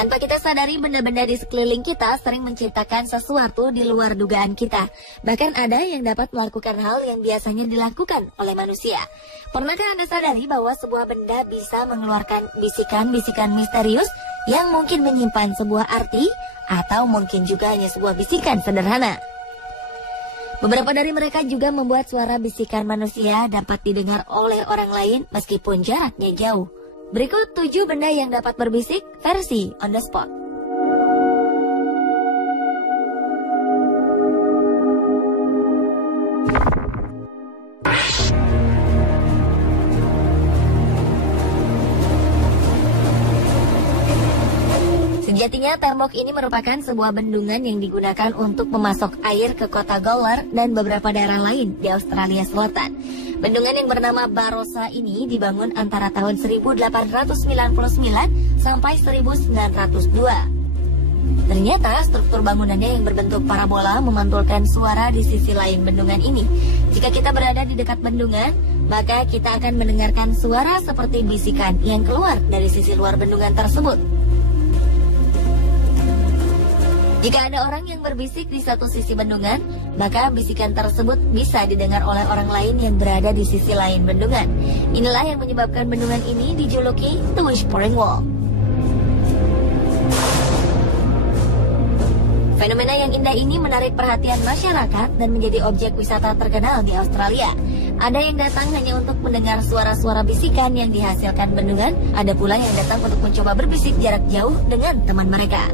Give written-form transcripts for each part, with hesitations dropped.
Tanpa kita sadari, benda-benda di sekeliling kita sering menciptakan sesuatu di luar dugaan kita. Bahkan ada yang dapat melakukan hal yang biasanya dilakukan oleh manusia. Pernahkah Anda sadari bahwa sebuah benda bisa mengeluarkan bisikan-bisikan misterius yang mungkin menyimpan sebuah arti, atau mungkin juga hanya sebuah bisikan sederhana? Beberapa dari mereka juga membuat suara bisikan manusia dapat didengar oleh orang lain meskipun jaraknya jauh. Berikut 7 benda yang dapat berbisik versi on the spot. Sejatinya Termok ini merupakan sebuah bendungan yang digunakan untuk memasok air ke kota Gawler dan beberapa daerah lain di Australia Selatan. Bendungan yang bernama Barossa ini dibangun antara tahun 1899 sampai 1902. Ternyata struktur bangunannya yang berbentuk parabola memantulkan suara di sisi lain bendungan ini. Jika kita berada di dekat bendungan, maka kita akan mendengarkan suara seperti bisikan yang keluar dari sisi luar bendungan tersebut. Jika ada orang yang berbisik di satu sisi bendungan, maka bisikan tersebut bisa didengar oleh orang lain yang berada di sisi lain bendungan. Inilah yang menyebabkan bendungan ini dijuluki The Whispering Wall. Fenomena yang indah ini menarik perhatian masyarakat dan menjadi objek wisata terkenal di Australia. Ada yang datang hanya untuk mendengar suara-suara bisikan yang dihasilkan bendungan, ada pula yang datang untuk mencoba berbisik jarak jauh dengan teman mereka.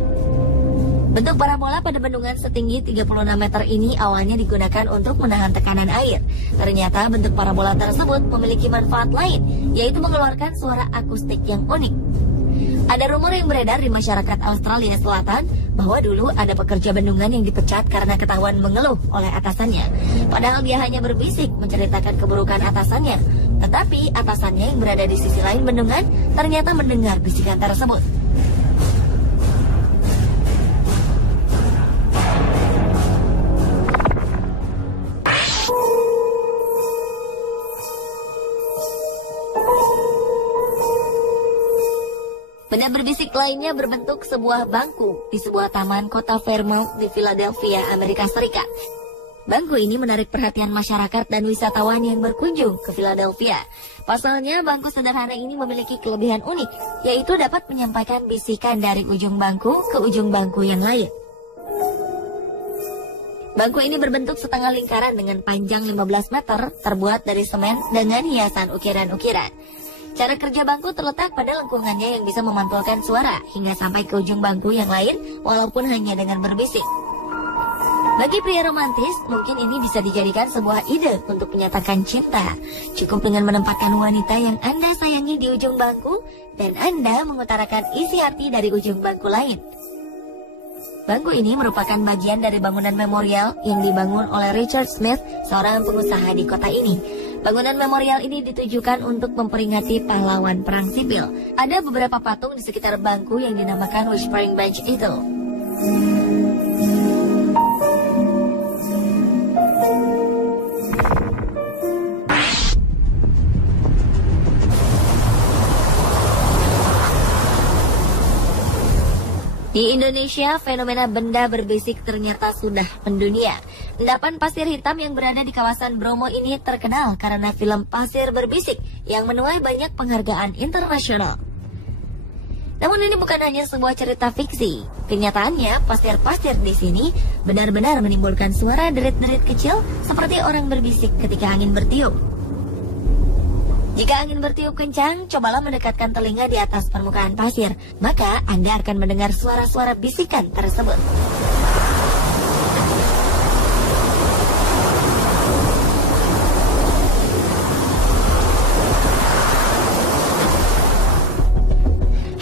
Bentuk parabola pada bendungan setinggi 36 meter ini awalnya digunakan untuk menahan tekanan air. Ternyata bentuk parabola tersebut memiliki manfaat lain, yaitu mengeluarkan suara akustik yang unik. Ada rumor yang beredar di masyarakat Australia Selatan bahwa dulu ada pekerja bendungan yang dipecat karena ketahuan mengeluh oleh atasannya. Padahal dia hanya berbisik menceritakan keburukan atasannya. Tetapi atasannya yang berada di sisi lain bendungan ternyata mendengar bisikan tersebut. Benda berbisik lainnya berbentuk sebuah bangku di sebuah taman kota Fairmount di Philadelphia, Amerika Serikat. Bangku ini menarik perhatian masyarakat dan wisatawan yang berkunjung ke Philadelphia. Pasalnya, bangku sederhana ini memiliki kelebihan unik, yaitu dapat menyampaikan bisikan dari ujung bangku ke ujung bangku yang lain. Bangku ini berbentuk setengah lingkaran dengan panjang 15 meter, terbuat dari semen dengan hiasan ukiran-ukiran. Cara kerja bangku terletak pada lengkungannya yang bisa memantulkan suara hingga sampai ke ujung bangku yang lain walaupun hanya dengan berbisik. Bagi pria romantis, mungkin ini bisa dijadikan sebuah ide untuk menyatakan cinta. Cukup dengan menempatkan wanita yang Anda sayangi di ujung bangku dan Anda mengutarakan isi hati dari ujung bangku lain. Bangku ini merupakan bagian dari bangunan memorial yang dibangun oleh Richard Smith, seorang pengusaha di kota ini. Bangunan memorial ini ditujukan untuk memperingati pahlawan perang sipil. Ada beberapa patung di sekitar bangku yang dinamakan Whispering Bench itu. Di Indonesia, fenomena benda berbisik ternyata sudah mendunia. Endapan pasir hitam yang berada di kawasan Bromo ini terkenal karena film Pasir Berbisik yang menuai banyak penghargaan internasional. Namun ini bukan hanya sebuah cerita fiksi. Kenyataannya, pasir-pasir di sini benar-benar menimbulkan suara derit-derit kecil seperti orang berbisik ketika angin bertiup. Jika angin bertiup kencang, cobalah mendekatkan telinga di atas permukaan pasir, maka Anda akan mendengar suara-suara bisikan tersebut.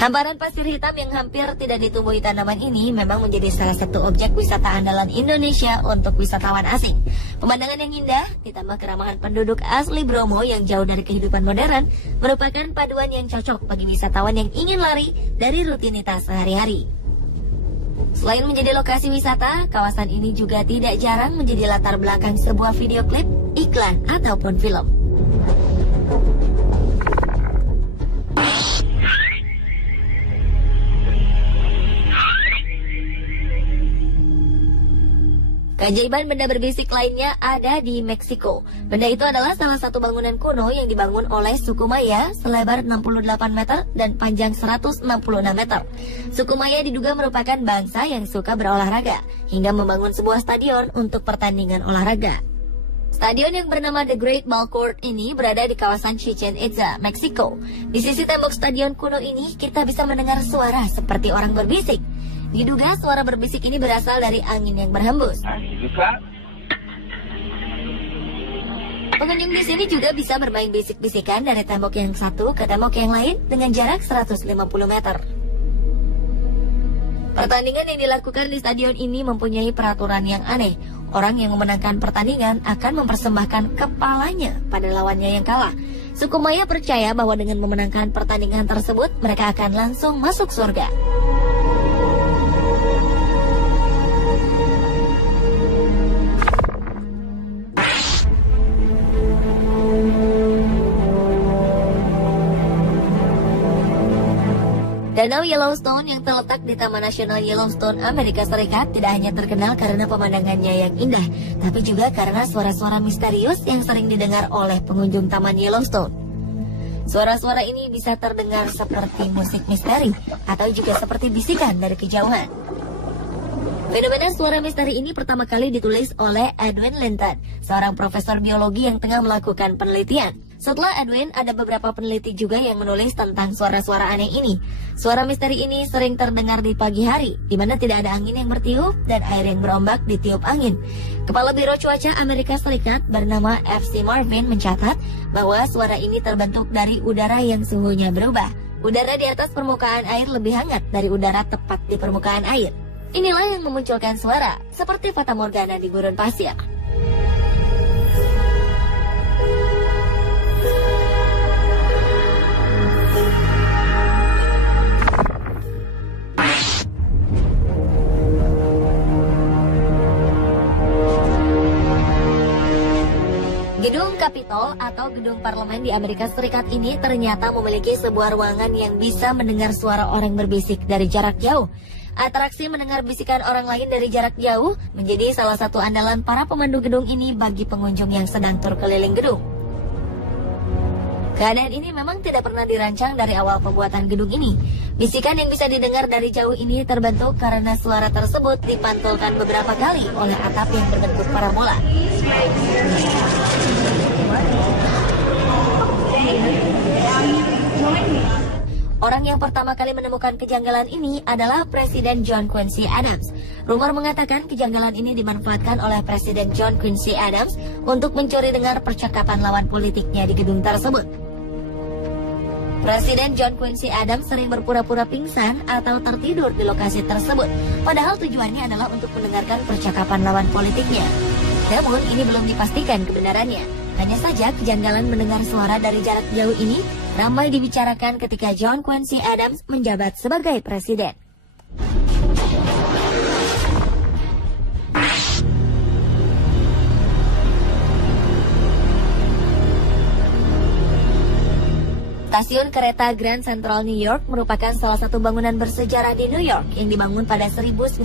Hamparan pasir hitam yang hampir tidak ditumbuhi tanaman ini memang menjadi salah satu objek wisata andalan Indonesia untuk wisatawan asing. Pemandangan yang indah, ditambah keramahan penduduk asli Bromo yang jauh dari kehidupan modern, merupakan paduan yang cocok bagi wisatawan yang ingin lari dari rutinitas sehari-hari. Selain menjadi lokasi wisata, kawasan ini juga tidak jarang menjadi latar belakang sebuah video klip, iklan, ataupun film. Keajaiban benda berbisik lainnya ada di Meksiko. Benda itu adalah salah satu bangunan kuno yang dibangun oleh suku Maya selebar 68 meter dan panjang 166 meter. Suku Maya diduga merupakan bangsa yang suka berolahraga, hingga membangun sebuah stadion untuk pertandingan olahraga. Stadion yang bernama The Great Ball Court ini berada di kawasan Chichen Itza, Meksiko. Di sisi tembok stadion kuno ini, kita bisa mendengar suara seperti orang berbisik. Diduga suara berbisik ini berasal dari angin yang berhembus. Pengunjung di sini juga bisa bermain bisik-bisikan dari tembok yang satu ke tembok yang lain dengan jarak 150 meter. Pertandingan yang dilakukan di stadion ini mempunyai peraturan yang aneh. Orang yang memenangkan pertandingan akan mempersembahkan kepalanya pada lawannya yang kalah. Suku Maya percaya bahwa dengan memenangkan pertandingan tersebut, mereka akan langsung masuk surga. Danau Yellowstone yang terletak di Taman Nasional Yellowstone, Amerika Serikat tidak hanya terkenal karena pemandangannya yang indah, tapi juga karena suara-suara misterius yang sering didengar oleh pengunjung Taman Yellowstone. Suara-suara ini bisa terdengar seperti musik misteri atau juga seperti bisikan dari kejauhan. Fenomena suara misteri ini pertama kali ditulis oleh Edwin Linton, seorang profesor biologi yang tengah melakukan penelitian. Setelah Edwin, ada beberapa peneliti juga yang menulis tentang suara-suara aneh ini. Suara misteri ini sering terdengar di pagi hari, di mana tidak ada angin yang bertiup dan air yang berombak ditiup angin. Kepala Biro Cuaca Amerika Serikat bernama F.C. Marvin mencatat bahwa suara ini terbentuk dari udara yang suhunya berubah. Udara di atas permukaan air lebih hangat dari udara tepat di permukaan air. Inilah yang memunculkan suara, seperti fata morgana di gurun pasir. Gedung Capitol atau gedung parlemen di Amerika Serikat ini ternyata memiliki sebuah ruangan yang bisa mendengar suara orang berbisik dari jarak jauh. Atraksi mendengar bisikan orang lain dari jarak jauh menjadi salah satu andalan para pemandu gedung ini bagi pengunjung yang sedang tur keliling gedung. Keadaan ini memang tidak pernah dirancang dari awal pembuatan gedung ini. Bisikan yang bisa didengar dari jauh ini terbentuk karena suara tersebut dipantulkan beberapa kali oleh atap yang berbentuk parabola. Orang yang pertama kali menemukan kejanggalan ini adalah Presiden John Quincy Adams. Rumor mengatakan kejanggalan ini dimanfaatkan oleh Presiden John Quincy Adams untuk mencuri dengar percakapan lawan politiknya di gedung tersebut. Presiden John Quincy Adams sering berpura-pura pingsan atau tertidur di lokasi tersebut, padahal tujuannya adalah untuk mendengarkan percakapan lawan politiknya. Namun, ini belum dipastikan kebenarannya. Hanya saja kejanggalan mendengar suara dari jarak jauh ini ramai dibicarakan ketika John Quincy Adams menjabat sebagai presiden. Stasiun kereta Grand Central New York merupakan salah satu bangunan bersejarah di New York yang dibangun pada 1913.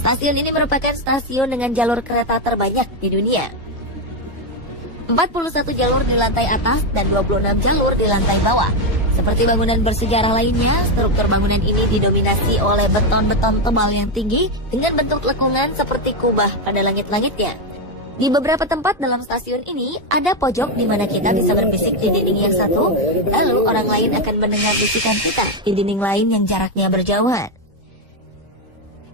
Stasiun ini merupakan stasiun dengan jalur kereta terbanyak di dunia. 41 jalur di lantai atas dan 26 jalur di lantai bawah. Seperti bangunan bersejarah lainnya, struktur bangunan ini didominasi oleh beton-beton tebal yang tinggi dengan bentuk lekungan seperti kubah pada langit-langitnya. Di beberapa tempat dalam stasiun ini, ada pojok di mana kita bisa berbisik di dinding yang satu, lalu orang lain akan mendengar bisikan kita di dinding lain yang jaraknya berjauhan.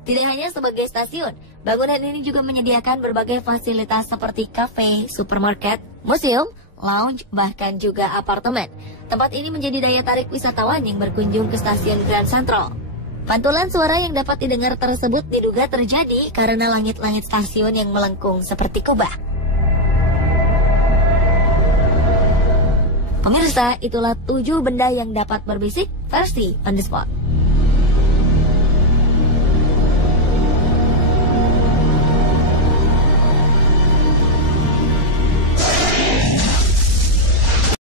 Tidak hanya sebagai stasiun, bangunan ini juga menyediakan berbagai fasilitas seperti kafe, supermarket, museum, lounge, bahkan juga apartemen. Tempat ini menjadi daya tarik wisatawan yang berkunjung ke stasiun Grand Central. Pantulan suara yang dapat didengar tersebut diduga terjadi karena langit-langit stasiun yang melengkung seperti kubah. Pemirsa, itulah 7 benda yang dapat berbisik versi On The Spot.